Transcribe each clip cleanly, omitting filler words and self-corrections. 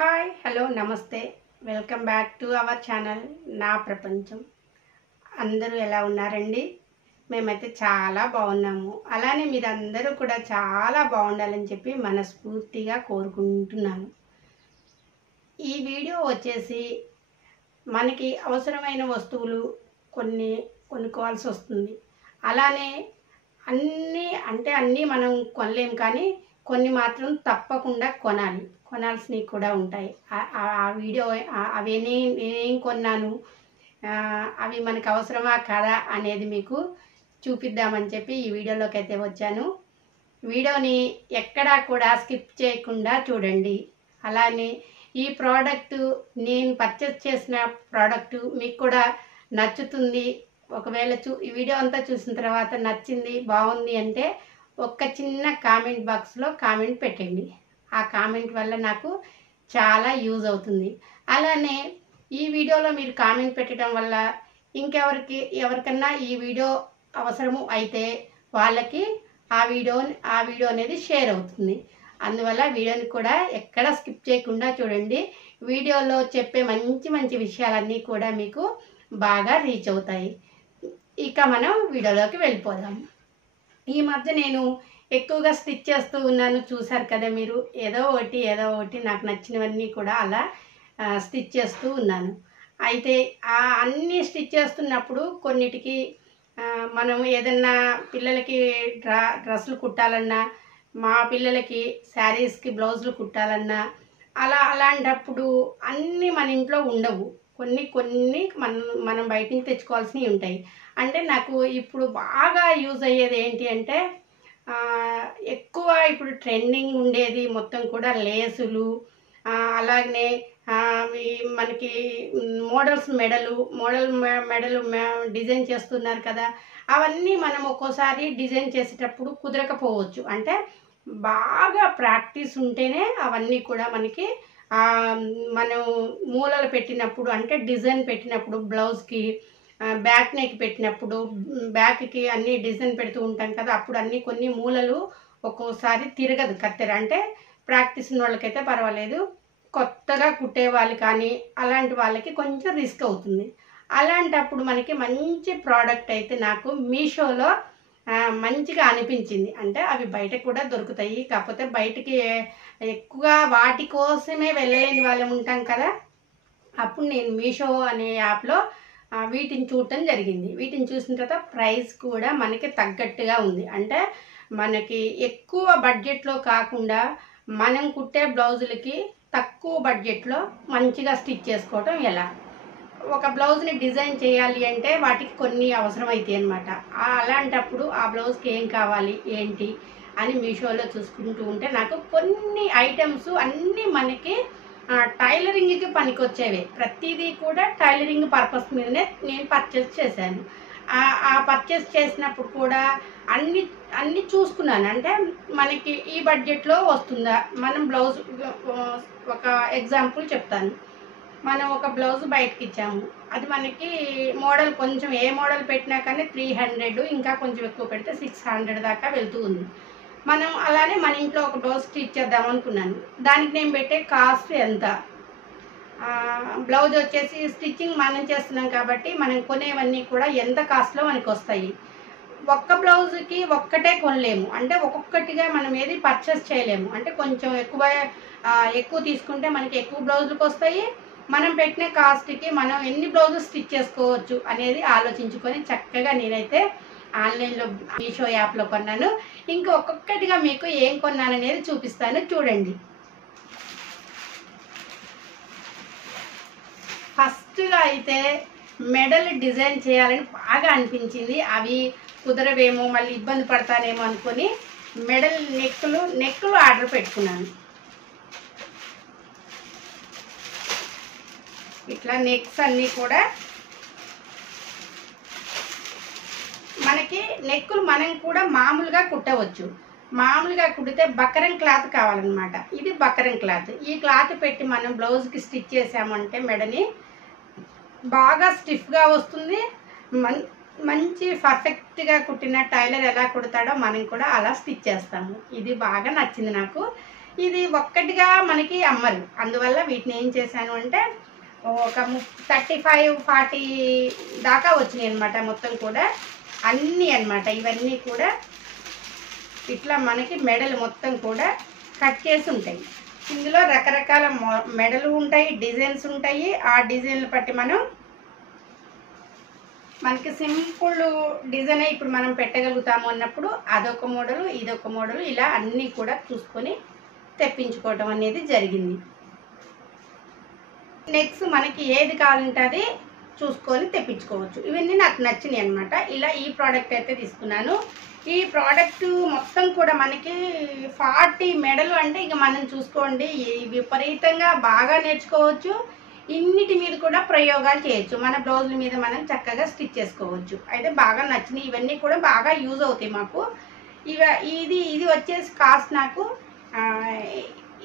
Hi hello నమస్తే welcome back to our channel నా ప్రపంచం. అందరూ ఎలా ఉన్నారండి? మేమైతే చాలా బాగున్నాము. అలానే మీరందరూ కూడా చాలా బాగుండాలని చెప్పి మనస్ఫూర్తిగా కోరుకుంటున్నాను. ఈ వీడియో వచ్చేసి మనకి అవసరమైన వస్తువులు కొన్ని కొనుక్కోవాల్సి వస్తుంది. అలానే అన్నీ మనం కొనలేం, కానీ కొన్ని మాత్రం తప్పకుండా కొనాల్సినవి కూడా ఉంటాయి. ఆ వీడియో అవి నేనేం కొన్నాను, అవి మనకు అవసరమా కాదా అనేది మీకు చూపిద్దామని చెప్పి ఈ వీడియోలోకి అయితే వచ్చాను. వీడియోని ఎక్కడా కూడా స్కిప్ చేయకుండా చూడండి. అలానే ఈ ప్రోడక్ట్ నేను పర్చేస్ చేసిన ప్రోడక్ట్ మీకు కూడా నచ్చుతుంది. ఒకవేళ ఈ వీడియో అంతా చూసిన తర్వాత నచ్చింది, బాగుంది అంటే ఒక్క చిన్న కామెంట్ బాక్స్లో కామెంట్ పెట్టండి. ఆ కామెంట్ వల్ల నాకు చాలా యూజ్ అవుతుంది. అలానే ఈ వీడియోలో మీరు కామెంట్ పెట్టడం వల్ల ఎవరికన్నా ఈ వీడియో అవసరము అయితే వాళ్ళకి ఆ వీడియో అనేది షేర్ అవుతుంది. అందువల్ల వీడియోని కూడా ఎక్కడ స్కిప్ చేయకుండా చూడండి. వీడియోలో చెప్పే మంచి మంచి విషయాలన్నీ కూడా మీకు బాగా రీచ్ అవుతాయి. ఇక మనం వీడియోలోకి వెళ్ళిపోదాం. ఈ మధ్య నేను ఎక్కువగా స్టిచ్ చేస్తూ ఉన్నాను, చూశారు కదా మీరు. ఏదో ఒకటి నాకు నచ్చినవన్నీ కూడా అలా స్టిచ్ చేస్తూ ఉన్నాను. అయితే అన్నీ స్టిచ్ చేస్తున్నప్పుడు కొన్నిటికి మనం ఏదన్నా పిల్లలకి డ్రెస్సులు కుట్టాలన్నా, మా పిల్లలకి శారీస్కి బ్లౌజులు కుట్టాలన్నా అలాంటప్పుడు అన్నీ మన ఇంట్లో ఉండవు. కొన్ని మనం బయట నుంచి తెచ్చుకోవాల్సినవి ఉంటాయి. అంటే నాకు ఇప్పుడు బాగా యూజ్ అయ్యేది ఏంటి అంటే, ఎక్కువ ఇప్పుడు ట్రెండింగ్ ఉండేది మొత్తం కూడా లేసులు, అలాగనే మనకి మెడలు డిజైన్ చేస్తున్నారు కదా. అవన్నీ మనం ఒక్కోసారి డిజైన్ చేసేటప్పుడు కుదరకపోవచ్చు. అంటే బాగా ప్రాక్టీస్ ఉంటేనే అవన్నీ కూడా మనకి మనం మూలలు పెట్టినప్పుడు, అంటే డిజైన్ పెట్టినప్పుడు, బ్లౌజ్కి బ్యాక్ నెక్ పెట్టినప్పుడు బ్యాక్కి అన్ని డిజైన్ పెడుతూ ఉంటాం కదా. అప్పుడు కొన్ని మూలలు ఒక్కోసారి తిరగదు కత్తెర. అంటే ప్రాక్టీస్ ఉన్న వాళ్ళకైతే పర్వాలేదు, కొత్తగా కుట్టే వాళ్ళు కానీ అలాంటి వాళ్ళకి కొంచెం రిస్క్ అవుతుంది. అలాంటప్పుడు మనకి మంచి ప్రోడక్ట్ అయితే నాకు మీషోలో మంచిగా అనిపించింది. అంటే అవి బయట కూడా దొరుకుతాయి, కాకపోతే బయటికి ఎక్కువగా వాటి కోసమే వెళ్ళలేని వాళ్ళం ఉంటాం కదా. అప్పుడు నేను మీషో అనే యాప్లో వీటిని చూడటం జరిగింది. వీటిని చూసిన తర్వాత ప్రైస్ కూడా మనకి తగ్గట్టుగా ఉంది. అంటే మనకి ఎక్కువ బడ్జెట్లో కాకుండా మనం కుట్టే బ్లౌజులకి తక్కువ బడ్జెట్లో మంచిగా స్టిచ్ చేసుకోవటం ఎలా. ఒక బ్లౌజ్ని డిజైన్ చేయాలి అంటే వాటికి కొన్ని అవసరమవుతాయి అన్నమాట. అలాంటప్పుడు ఆ బ్లౌజ్కి ఏం కావాలి ఏంటి అని మీషోలో చూసుకుంటూ ఉంటే నాకు కొన్ని ఐటమ్స్ అన్నీ మనకి టైలరింగ్కి పనికొచ్చేవి. ప్రతిదీ కూడా టైలరింగ్ పర్పస్ మీదనే నేను పర్చేస్ చేశాను. ఆ పర్చేస్ చేసినప్పుడు కూడా అన్నీ చూసుకున్నాను. అంటే మనకి ఈ బడ్జెట్లో వస్తుందా. మనం బ్లౌజ్ ఒక ఎగ్జాంపుల్ చెప్తాను. మనం ఒక బ్లౌజ్ బయటకి ఇచ్చాము, అది మనకి మోడల్ కొంచెం ఏ మోడల్ పెట్టినా కానీ 300, ఇంకా కొంచెం ఎక్కువ పెడితే 600 దాకా వెళ్తూ ఉంది. మనం అలానే మన ఇంట్లో ఒక బ్లౌజ్ స్టిచ్ చేద్దాం అనుకున్నాను. దానికి నేను పెట్టే కాస్ట్ ఎంత, బ్లౌజ్ వచ్చేసి స్టిచ్చింగ్ మనం చేస్తున్నాం కాబట్టి మనం కొనేవన్నీ కూడా ఎంత కాస్ట్లో మనకి వస్తాయి. ఒక్క బ్లౌజ్కి ఒక్కటే కొనలేము, అంటే ఒక్కొక్కటిగా మనం ఏది పర్చేస్ చేయలేము. అంటే కొంచెం ఎక్కువ తీసుకుంటే మనకి ఎక్కువ బ్లౌజులకు వస్తాయి. మనం పెట్టిన కాస్ట్కి మనం ఎన్ని బ్లౌజులు స్టిచ్ చేసుకోవచ్చు అనేది ఆలోచించుకొని చక్కగా నేనైతే ఆన్లైన్లో మీషో యాప్లో కొన్నాను. ఇంకా ఒక్కొక్కటిగా మీకు ఏం కొన్నాను అనేది చూపిస్తాను, చూడండి. ఫస్ట్గా అయితే మెడల్ డిజైన్ చేయాలని బాగా అనిపించింది. అవి కుదరవేమో, మళ్ళీ ఇబ్బంది పడతానేమో అనుకొని మెడల్ నెక్కులు ఆర్డర్ పెట్టుకున్నాను. ఇట్లా నెక్స్ అన్నీ కూడా మనకి నెక్కులు మనం కూడా మామూలుగా కుట్టవచ్చు. మామూలుగా కుడితే బకరం క్లాత్ కావాలన్నమాట. ఇది బకరం క్లాత్. ఈ క్లాత్ పెట్టి మనం బ్లౌజ్కి స్టిచ్ చేసామంటే మెడని బాగా స్టిఫ్గా వస్తుంది. మంచి పర్ఫెక్ట్గా కుట్టిన టైలర్ ఎలా కుడతాడో మనం కూడా అలా స్టిచ్ చేస్తాము. ఇది బాగా నచ్చింది నాకు. ఇది ఒక్కటిగా మనకి అమ్మరు. అందువల్ల వీటిని ఏం చేశాను అంటే ఒక 35-40 దాకా వచ్చినాయి అనమాట. మొత్తం కూడా అన్నీ అనమాట. ఇవన్నీ కూడా ఇట్లా మనకి మెడలు మొత్తం కూడా కట్ చేసి ఉంటాయి. ఇందులో రకరకాల మెడలు ఉంటాయి, డిజైన్స్ ఉంటాయి. ఆ డిజైన్లు బట్టి మనకి సింపుల్ డిజైన్ ఇప్పుడు మనం పెట్టగలుగుతాము అన్నప్పుడు అదొక మోడలు, ఇదొక మోడలు, ఇలా అన్నీ కూడా చూసుకొని తెప్పించుకోవడం అనేది జరిగింది. నెక్స్ట్ మనకి ఏది కావాలంటే అది చూసుకొని తెప్పించుకోవచ్చు. ఇవన్నీ నాకు నచ్చినాయి అనమాట. ఇలా ఈ ప్రోడక్ట్ అయితే తీసుకున్నాను. ఈ ప్రోడక్ట్ మొత్తం కూడా మనకి 40 మెడలు అంటే ఇక మనం చూసుకోండి, విపరీతంగా బాగా నేర్చుకోవచ్చు. ఇన్నిటి మీద కూడా ప్రయోగాలు చేయొచ్చు. మన బ్లౌజుల మీద మనం చక్కగా స్టిచ్ చేసుకోవచ్చు. అయితే బాగా నచ్చినాయి. ఇవన్నీ కూడా బాగా యూజ్ అవుతాయి మాకు. ఇది వచ్చేసి కాస్ట్ నాకు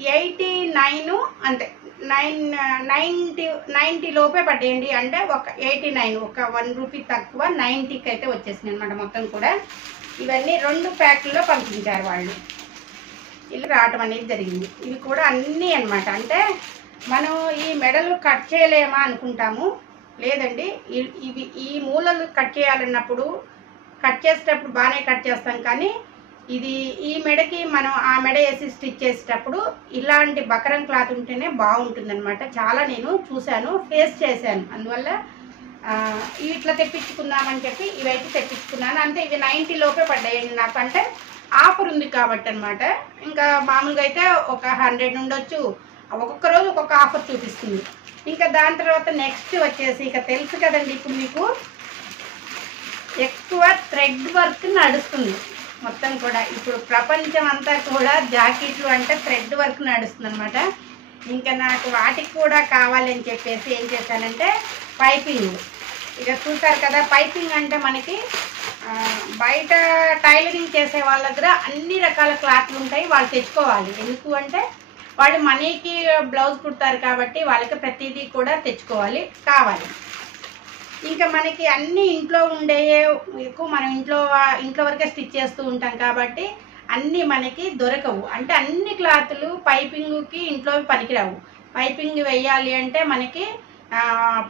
89 అంటే 90 లోపే పడేయండి. అంటే ఒక 89, ఒక 1 రూపీ తక్కువ 90కి అయితే వచ్చేసింది అనమాట. మొత్తం కూడా ఇవన్నీ 2 ప్యాకుల్లో పంపించారు వాళ్ళు. ఇలా రావటం అనేది జరిగింది. ఇవి కూడా అన్నీ అనమాట. అంటే మనం ఈ మెడలు కట్ చేయలేమా అనుకుంటాము. లేదండి, ఇవి ఈ మూలలు కట్ చేయాలన్నప్పుడు కట్ చేసేటప్పుడు బాగానే కట్ చేస్తాం. కానీ ఈ మెడకి మనం ఆ మెడ వేసి స్టిచ్ చేసేటప్పుడు ఇలాంటి బకరం క్లాత్ ఉంటేనే బాగుంటుందన్నమాట. చాలా నేను చూశాను, ఫేస్ చేశాను. అందువల్ల ఇట్లా తెప్పించుకుందామని చెప్పి ఇవైతే తెప్పించుకున్నాను. అంతే, ఇవి 90 లోపే పడ్డాయండి నాకు. అంటే ఆఫర్ ఉంది కాబట్టి అనమాట. ఇంకా మామూలుగా అయితే ఒక 100 ఉండొచ్చు. ఒక్కొక్క రోజు ఒక్కొక్క ఆఫర్ చూపిస్తుంది. ఇంకా దాని తర్వాత నెక్స్ట్ వచ్చేసి ఇక తెలుసు కదండి, ఇప్పుడు మీకు ఎక్కువ థ్రెడ్ వర్క్ నడుస్తుంది మొత్తం కూడా. ఇప్పుడు ప్రపంచం అంతా కూడా జాకెట్లు అంటే థ్రెడ్ వర్క్ నడుస్తుంది అనమాట. ఇంకా నాకు వాటికి కూడా కావాలని చెప్పేసి ఏం చేశానంటే పైపింగ్. ఇక చూసారు కదా, పైపింగ్ అంటే మనకి బయట టైలరింగ్ చేసే వాళ్ళ దగ్గర అన్ని రకాల క్లాత్లు ఉంటాయి. వాళ్ళు తెచ్చుకోవాలి. ఎందుకు అంటే వాళ్ళు మనీకి బ్లౌజ్ కుడతారు కాబట్టి వాళ్ళకి ప్రతిదీ కూడా తెచ్చుకోవాలి, కావాలి. ఇంకా మనకి అన్నీ ఇంట్లో ఉండే ఎక్కువ మనం ఇంట్లో వరకే స్టిచ్ చేస్తూ ఉంటాం కాబట్టి అన్నీ మనకి దొరకవు. అంటే అన్ని క్లాతులు పైపింగ్కి ఇంట్లో పనికిరావు. పైపింగ్ వేయాలి అంటే మనకి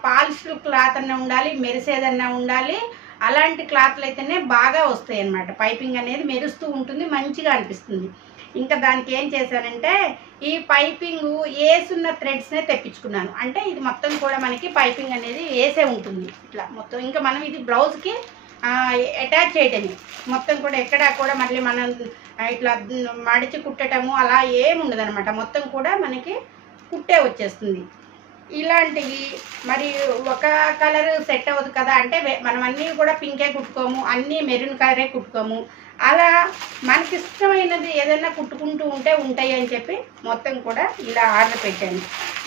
పాలిష్ క్లాత్ అన్నా ఉండాలి, మెరిసేదన్నా ఉండాలి. అలాంటి క్లాత్లు అయితేనే బాగా వస్తాయి అన్నమాట. పైపింగ్ అనేది మెరుస్తూ ఉంటుంది, మంచిగా అనిపిస్తుంది. ఇంకా దానికి ఏం చేశానంటే ఈ పైపింగ్ వేసున్న థ్రెడ్స్నే తెప్పించుకున్నాను. అంటే ఇది మొత్తం కూడా మనకి పైపింగ్ అనేది వేసే ఉంటుంది ఇట్లా మొత్తం. ఇంకా మనం ఇది బ్లౌజ్కి అటాచ్ చేయటమే మొత్తం కూడా. ఎక్కడా కూడా మళ్ళీ మనం ఇట్లా మడిచి కుట్టటము అలా ఏముండదు అనమాట. మొత్తం కూడా మనకి కుట్టే వచ్చేస్తుంది. ఇలాంటివి మరి ఒక కలర్ సెట్ అవ్వదు కదా, అంటే మనం అన్నీ కూడా పింకే కుట్టుకోము, అన్నీ మెరూన్ కలరే కుట్టుకోము. అలా మనకి ఇష్టమైనది ఏదైనా కుట్టుకుంటూ ఉంటాయి అని చెప్పి మొత్తం కూడా ఇలా ఆర్డర్ పెట్టాను.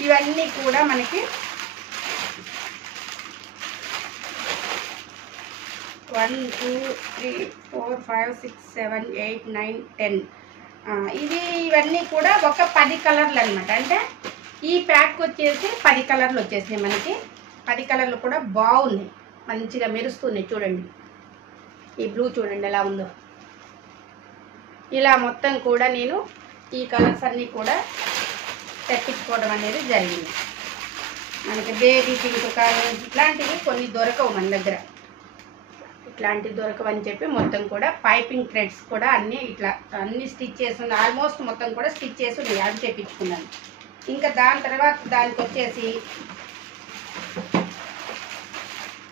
ఇవన్నీ కూడా మనకి 1 2 3 4 5 6 7 8 9 10 ఇవన్నీ కూడా ఒక 10 కలర్లు అనమాట. అంటే ఈ ప్యాక్ వచ్చేసి 10 కలర్లు వచ్చేసినాయి మనకి. 10 కలర్లు కూడా బాగున్నాయి, మంచిగా మెరుస్తున్నాయి. చూడండి, ఈ బ్లూ చూడండి ఎలా ఉందో. ఇలా మొత్తం కూడా నేను ఈ కలర్స్ అన్నీ కూడా తెప్పించుకోవడం అనేది జరిగింది. మనకి బేబీ పింక్ కలర్ ఇట్లాంటివి కొన్ని దొరకవు మన దగ్గర. ఇట్లాంటివి దొరకవని చెప్పి మొత్తం కూడా పైపింగ్ థ్రెడ్స్ కూడా అన్నీ స్టిచ్ చేసి ఉన్నాయి. ఆల్మోస్ట్ మొత్తం కూడా స్టిచ్ చేసి ఉన్నాయి, అది తెప్పించుకున్నాను. ఇంకా దాని తర్వాత దానికి వచ్చేసి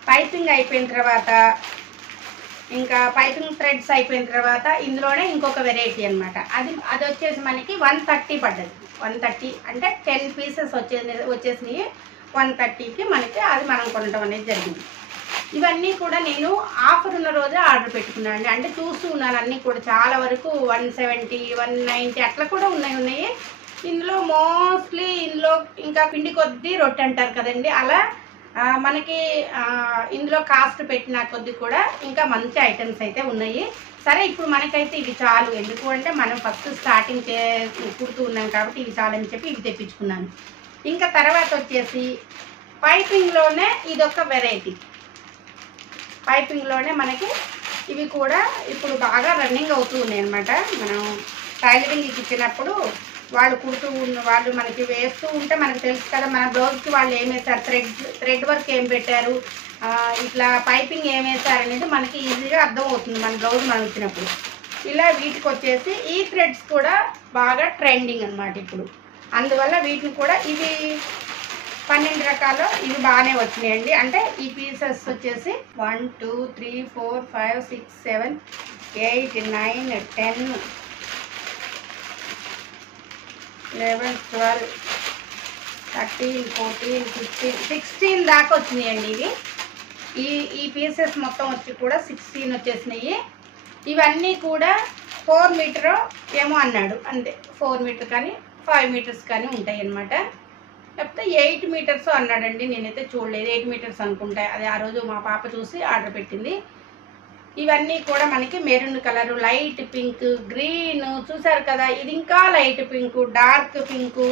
పైపింగ్ అయిపోయిన తర్వాత, ఇంకా పైపింగ్ థ్రెడ్స్ అయిపోయిన తర్వాత ఇందులోనే ఇంకొక వెరైటీ అనమాట. అది వచ్చేసి మనకి 130 పడ్డది. 130 అంటే 10 పీసెస్ వచ్చేసినాయి. 130కి మనకి అది మనం కొనడం అనేది జరిగింది. ఇవన్నీ కూడా నేను ఆఫర్ ఉన్న రోజే ఆర్డర్ పెట్టుకున్నాను అండి. అంటే చూస్తూ ఉన్నాను అన్నీ కూడా చాలా వరకు 170 190 అట్లా కూడా ఉన్నాయి. ఇందులో మోస్ట్లీ ఇంకా పిండి కొద్దీ రొట్టె అంటారు కదండి, అలా మనకి ఇందులో కాస్ట్ పెట్టిన కొద్దీ కూడా ఇంకా మంచి ఐటమ్స్ అయితే ఉన్నాయి. సరే, ఇప్పుడు మనకైతే ఇవి చాలు. ఎందుకు అంటే మనం ఫస్ట్ స్టార్టింగ్ కుడుతూ ఉన్నాం కాబట్టి ఇవి చాలని చెప్పి ఇవి తెప్పించుకున్నాను. ఇంకా తర్వాత వచ్చేసి పైపింగ్లోనే ఇదొక వెరైటీ. పైపింగ్లోనే మనకి ఇవి కూడా ఇప్పుడు బాగా రన్నింగ్ అవుతూ ఉన్నాయి అన్నమాట. మనం టైలరింగ్కి ఇచ్చినప్పుడు వాళ్ళు కుడుతూ ఉన్న వాళ్ళు మనకి వేస్తూ ఉంటే మనకు తెలుసు కదా మన బ్లౌజ్కి వాళ్ళు ఏం వేస్తారు, థ్రెడ్ వర్క్ ఏం పెట్టారు, ఇట్లా పైపింగ్ ఏం వేస్తారు అనేది మనకి ఈజీగా అర్థమవుతుంది మన బ్లౌజ్ మనం ఇచ్చినప్పుడు. ఇలా వీటికి వచ్చేసి ఈ థ్రెడ్స్ కూడా బాగా ట్రెండింగ్ అనమాట ఇప్పుడు. అందువల్ల వీటిని కూడా ఇవి 12 రకాలు ఇవి బాగానే వచ్చినాయండి. అంటే ఈ పీసెస్ వచ్చేసి 1 2 3 4 5 6 7 8 9 10 11 12 13 14 15 16 దాకా వచ్చినాయండి. ఇవి ఈ పీసెస్ మొత్తం వచ్చి కూడా 16 వచ్చేసినాయి. ఇవన్నీ కూడా 4 మీటర్ ఏమో అన్నాడు, అంతే 4 మీటర్ కానీ 5 మీటర్స్ కానీ ఉంటాయి అన్నమాట. లేకపోతే 8 మీటర్స్ అన్నాడండి, నేనైతే చూడలేదు. 8 మీటర్స్ అనుకుంటా, అది ఆ రోజు మా పాప చూసి ఆర్డర్ పెట్టింది. ఇవన్నీ కూడా మనకి maroon colour, light pink, green, చూసారు కదా ఇది ఇంకా లైట్ పింక్, డార్క్ పింక్,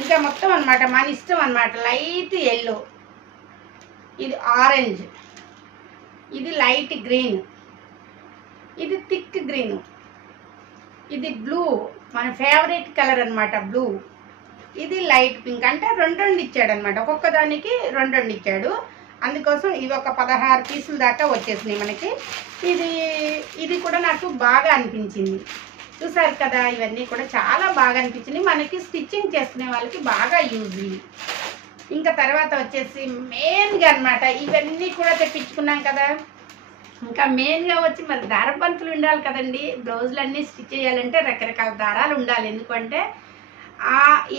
ఇంకా మొత్తం అనమాట మన ఇష్టం అనమాట. లైట్ ఎల్లో, ఇది ఆరెంజ్, ఇది లైట్ గ్రీన్, ఇది థిక్ గ్రీన్, ఇది బ్లూ మన ఫేవరెట్ కలర్ అనమాట బ్లూ, ఇది లైట్ పింక్. అంటే 2 ఇచ్చాడు అనమాట, ఒక్కొక్క దానికి 2 ఇచ్చాడు. అందుకోసం ఇవి ఒక 16 పీసుల దాకా వచ్చేసినాయి మనకి. ఇది కూడా నాకు బాగా అనిపించింది. చూసారు కదా ఇవన్నీ కూడా చాలా బాగా అనిపించింది, మనకి స్టిచ్చింగ్ చేసుకునే వాళ్ళకి బాగా యూజ్. ఇంకా తర్వాత వచ్చేసి మెయిన్గా అనమాట ఇవన్నీ కూడా తెప్పించుకున్నాం కదా. ఇంకా మెయిన్గా వచ్చి మరి దారబంతులు ఉండాలి కదండి. బ్లౌజులు అన్నీ స్టిచ్ చేయాలంటే రకరకాల దారాలు ఉండాలి. ఎందుకంటే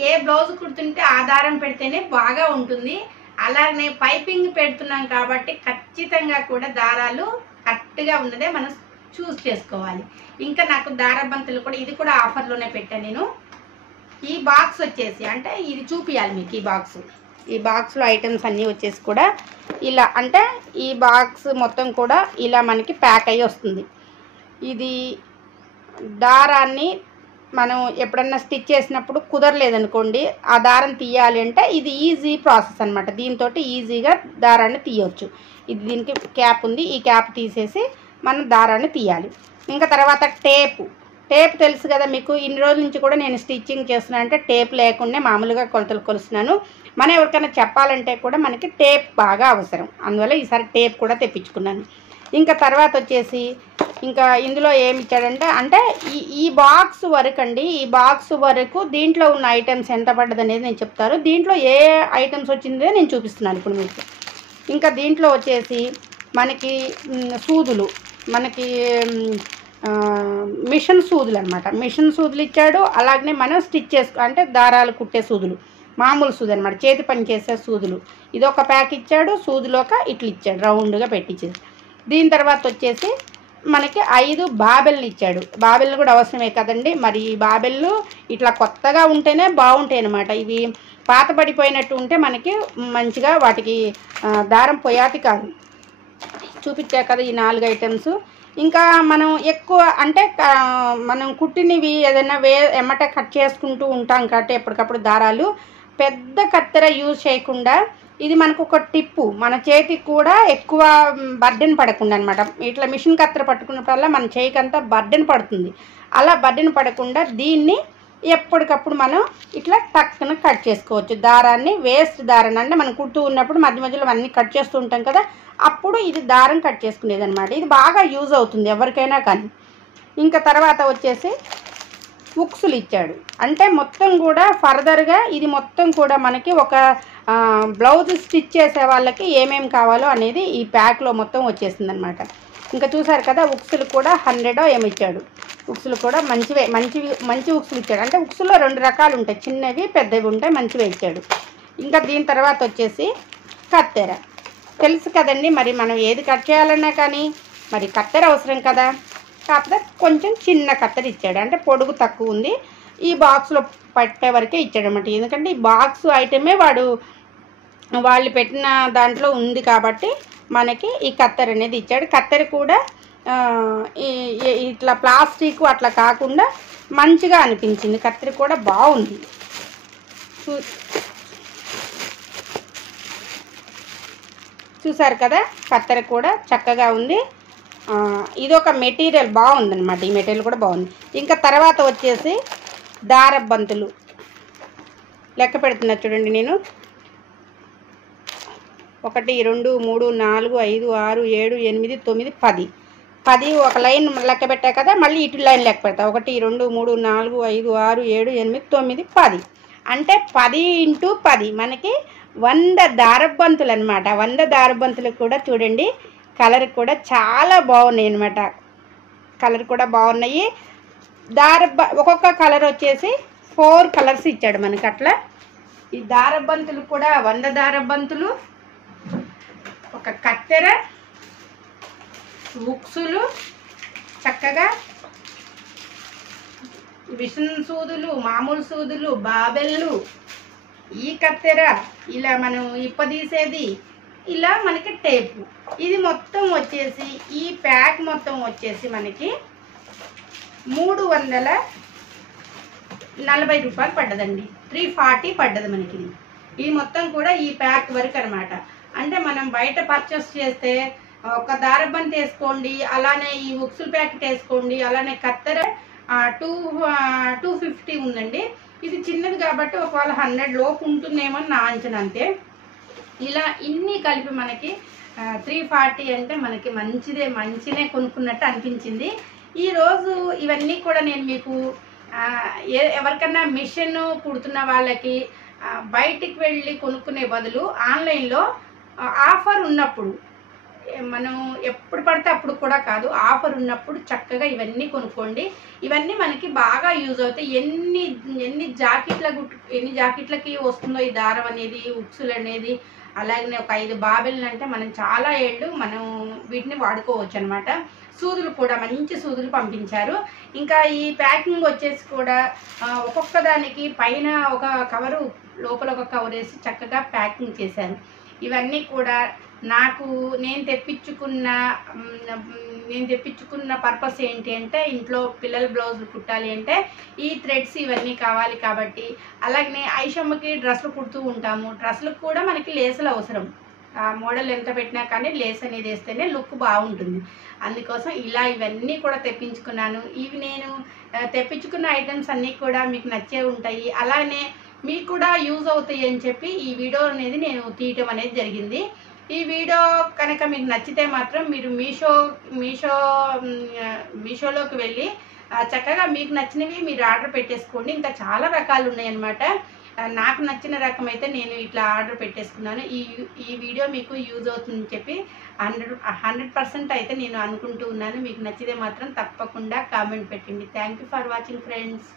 ఏ బ్లౌజ్ కుడుతుంటే ఆ దారం పెడితేనే బాగా ఉంటుంది. అలానే పైపింగ్ పెడుతున్నాం కాబట్టి ఖచ్చితంగా కూడా దారాలు కరెక్ట్గా ఉన్నదే మనం చూస్ చేసుకోవాలి. ఇంకా నాకు దారబంతులు కూడా ఇది కూడా ఆఫర్లోనే పెట్టాను నేను. ఈ బాక్స్ వచ్చేసి అంటే ఇది చూపియాలి మీకు. ఈ బాక్స్లో ఐటమ్స్ అన్నీ వచ్చేసి కూడా ఇలా, అంటే ఈ బాక్స్ మొత్తం కూడా ఇలా మనకి ప్యాక్ అయ్యి వస్తుంది. ఇది దారాన్ని మనం ఎప్పుడన్నా స్టిచ్ చేసినప్పుడు కుదరలేదనుకోండి, ఆ దారం తీయాలి అంటే ఇది ఈజీ ప్రాసెస్ అనమాట. దీంతో ఈజీగా దారాన్ని తీయవచ్చు. ఇది దీనికి క్యాప్ ఉంది, ఈ క్యాప్ తీసేసి మనం దారాన్ని తీయాలి. ఇంకా తర్వాత టేప్ తెలుసు కదా మీకు. ఇన్ని రోజుల నుంచి కూడా నేను స్టిచ్చింగ్ చేస్తున్నా అంటే టేప్ లేకుండా మామూలుగా కొలతలు కొలుస్తున్నాను. మనం ఎవరికైనా చెప్పాలంటే కూడా మనకి టేప్ బాగా అవసరం. అందువల్ల ఈసారి టేప్ కూడా తెప్పించుకున్నాను. ఇంకా తర్వాత వచ్చేసి ఇంకా ఇందులో ఏమి ఇచ్చాడంటే అంటే ఈ బాక్స్ వరకు అండి, ఈ బాక్స్ వరకు దీంట్లో ఉన్న ఐటమ్స్ ఎంత పడ్డది అనేది నేను చెప్తాను. దీంట్లో ఏ ఐటమ్స్ వచ్చిందో నేను చూపిస్తున్నాను ఇప్పుడు మీకు. ఇంకా దీంట్లో వచ్చేసి మనకి సూదులు, మనకి మిషన్ సూదులు అనమాట. మిషన్ సూదులు ఇచ్చాడు. అలాగనే మనం స్టిచ్ అంటే దారాలు కుట్టే సూదులు, మామూలు సూది అనమాట, చేతి పని చేసే సూదులు. ఇది ఒక ప్యాక్ ఇచ్చాడు. సూదులోక ఇట్లా ఇచ్చాడు, రౌండ్గా పెట్టించేది. దీని తర్వాత వచ్చేసి మనకి 5 బాబెల్ని ఇచ్చాడు. బాబెల్ని కూడా అవసరమే కదండి. మరి ఈ బాబెల్లు ఇట్లా కొత్తగా ఉంటేనే బాగుంటాయి అన్నమాట. ఇవి పాత పడిపోయినట్టు ఉంటే మనకి మంచిగా వాటికి దారం పోయాతి కాదు. చూపించా కదా ఈ 4 ఐటమ్స్. ఇంకా మనం ఎక్కువ అంటే మనం కుట్టినవి ఏదైనా ఎమ్మటే కట్ చేసుకుంటూ ఉంటాం కాబట్టి ఎప్పటికప్పుడు దారాలు పెద్ద కత్తెర యూజ్ చేయకుండా, ఇది మనకు ఒక టిప్పు, మన చేతికి కూడా ఎక్కువ బర్డెన్ పడకుండా అనమాట. ఇట్లా మిషన్ కత్తెర పట్టుకున్నప్పుడల్లా మన చేయికంతా బర్డెన్ పడుతుంది. అలా బర్డెన్ పడకుండా దీన్ని ఎప్పటికప్పుడు మనం ఇట్లా టక్కున కట్ చేసుకోవచ్చు. దారాన్ని వేస్ట్ దారాన్ని అంటే మనం కుడుతూ ఉన్నప్పుడు మధ్య మధ్యలో అన్నీ కట్ చేస్తూ ఉంటాం కదా, అప్పుడు ఇది దారం కట్ చేసుకునేది అనమాట. ఇది బాగా యూజ్ అవుతుంది ఎవరికైనా కానీ. ఇంకా తర్వాత వచ్చేసి ఉక్సులు ఇచ్చాడు. అంటే మొత్తం కూడా ఫర్దర్గా ఇది మొత్తం కూడా మనకి ఒక బ్లౌజ్ స్టిచ్ చేసే వాళ్ళకి ఏమేమి కావాలో అనేది ఈ ప్యాక్లో మొత్తం వచ్చేసింది అనమాట. ఇంకా చూసారు కదా ఉక్సులు కూడా 100 ఏమి ఇచ్చాడు. ఉక్సులు కూడా మంచి ఉక్సులు ఇచ్చాడు. అంటే ఉక్సులో 2 రకాలు ఉంటాయి, చిన్నవి పెద్దవి ఉంటాయి, మంచివే ఇచ్చాడు. ఇంకా దీని తర్వాత వచ్చేసి కత్తెర తెలుసు కదండి. మరి మనం ఏది కట్ చేయాలన్నా కానీ మరి కత్తెర అవసరం కదా. కాకపోతే కొంచెం చిన్న కత్తెర ఇచ్చాడు, అంటే పొడుగు తక్కువ ఉంది. ఈ బాక్స్లో పట్టే వరకే ఇచ్చాడు అన్నమాట. ఎందుకంటే ఈ బాక్స్ ఐటమే వాళ్ళు పెట్టిన దాంట్లో ఉంది కాబట్టి మనకి ఈ కత్తెర అనేది ఇచ్చాడు. కత్తెర కూడా ఇట్లా ప్లాస్టిక్ అట్లా కాకుండా మంచిగా అనిపించింది. కత్తెర కూడా బాగుంది. చూసారు కదా కత్తెర కూడా చక్కగా ఉంది. ఇదొక మెటీరియల్ బాగుందన్నమాట. ఈ మెటీరియల్ కూడా బాగుంది. ఇంకా తర్వాత వచ్చేసి దారబంతులు. లెక్క పెడుతున్నా చూడండి. నేను 1 2 3 4 5 6 7 8 9 10 10 ఒక లైన్ లెక్క పెట్టా కదా, మళ్ళీ ఇటు లైన్ లెక్క పెడతా. 1 2 3 4 5 6 7 8 9 10 అంటే 10 × 10 మనకి 100 దారబంతులు అనమాట. 100 దారబంతులు కూడా చూడండి కలర్ కూడా చాలా బాగున్నాయి అనమాట. కలర్ కూడా బాగున్నాయి. ఒక్కొక్క కలర్ వచ్చేసి 4 కలర్స్ ఇచ్చాడు మనకి. అట్లా ఈ దారబంతులు కూడా 100 దారబంతులు, ఒక కత్తెర, ఉక్సులు, చక్కగా మిషన్ సూదులు, మామూలు సూదులు, బాబెళ్ళు, ఈ కత్తెర, ఇలా మనం ఇప్పదీసేది, ఇలా మనకి టేపు. ఇది మొత్తం వచ్చేసి ఈ ప్యాక్ మొత్తం వచ్చేసి మనకి 340 రూపాయలు పడ్డదండి. 340 పడ్డది మనకి. ఇది మొత్తం కూడా ఈ ప్యాక్ వరకు అనమాట. అంటే మనం బయట పర్చేస్ చేస్తే ఒక దారబంతి వేసుకోండి, అలానే ఈ ఉక్సుల ప్యాకెట్ వేసుకోండి, అలానే కత్తెర 250 ఉందండి. ఇది చిన్నది కాబట్టి ఒకవేళ 100 లోపు ఉంటుందేమో నా అంచనా అంతే. ఇలా ఇన్ని కలిపి మనకి 340 అంటే మనకి మంచినే కొనుక్కున్నట్టు అనిపించింది. ఈరోజు ఇవన్నీ కూడా నేను మీకు ఎవరికన్నా మిషన్ కుడుతున్న వాళ్ళకి బయటికి వెళ్ళి కొనుక్కునే బదులు ఆన్లైన్లో ఆఫర్ ఉన్నప్పుడు, మనం ఎప్పుడు పడితే అప్పుడు కూడా కాదు, ఆఫర్ ఉన్నప్పుడు చక్కగా ఇవన్నీ కొనుక్కోండి. ఇవన్నీ మనకి బాగా యూజ్ అవుతాయి. ఎన్ని జాకెట్లకి వస్తుందో ఈ దారం అనేది, ఉక్సులు అనేది, అలాగే ఒక 5 బాబెళ్ళు అంటే మనం చాలా ఏళ్ళు మనం వీటిని వాడుకోవచ్చు అనమాట. సూదులు కూడా మంచి సూదులు పంపించారు. ఇంకా ఈ ప్యాకింగ్ వచ్చేసి కూడా ఒక్కొక్క దానికి పైన ఒక కవరు, లోపల ఒక కవర్ వేసి చక్కగా ప్యాకింగ్ చేశారు. ఇవన్నీ కూడా నేను తెప్పించుకున్న పర్పస్ ఏంటి అంటే, ఇంట్లో పిల్లల బ్లౌజులు కుట్టాలి అంటే ఈ థ్రెడ్స్ ఇవన్నీ కావాలి కాబట్టి. అలాగే ఐషమ్మకి డ్రెస్సులు కుడుతూ ఉంటాము. డ్రెస్సులకు కూడా మనకి లేసులు అవసరం. మోడల్ ఎంత పెట్టినా కానీ లేస్ అనేది వేస్తేనే లుక్ బాగుంటుంది. అందుకోసం ఇలా ఇవన్నీ కూడా తెప్పించుకున్నాను. ఇవి నేను తెప్పించుకున్న ఐటమ్స్ అన్నీ కూడా మీకు నచ్చే ఉంటాయి, అలానే మీకు కూడా యూజ్ అవుతాయి అని చెప్పి ఈ వీడియో అనేది నేను తీయటం అనేది జరిగింది. ఈ వీడియో కనుక మీకు నచ్చితే మాత్రం మీరు మీషోలోకి వెళ్ళి చక్కగా మీకు నచ్చినవి మీరు ఆర్డర్ పెట్టేసుకోండి. ఇంకా చాలా రకాలు ఉన్నాయన్నమాట. నాకు నచ్చిన రకం అయితే నేను ఇట్లా ఆర్డర్ పెట్టేసుకున్నాను. ఈ వీడియో మీకు యూజ్ అవుతుందని చెప్పి 100% అయితే నేను అనుకుంటూ ఉన్నాను. మీకు నచ్చితే మాత్రం తప్పకుండా కామెంట్ పెట్టండి. Thank you for watching friends.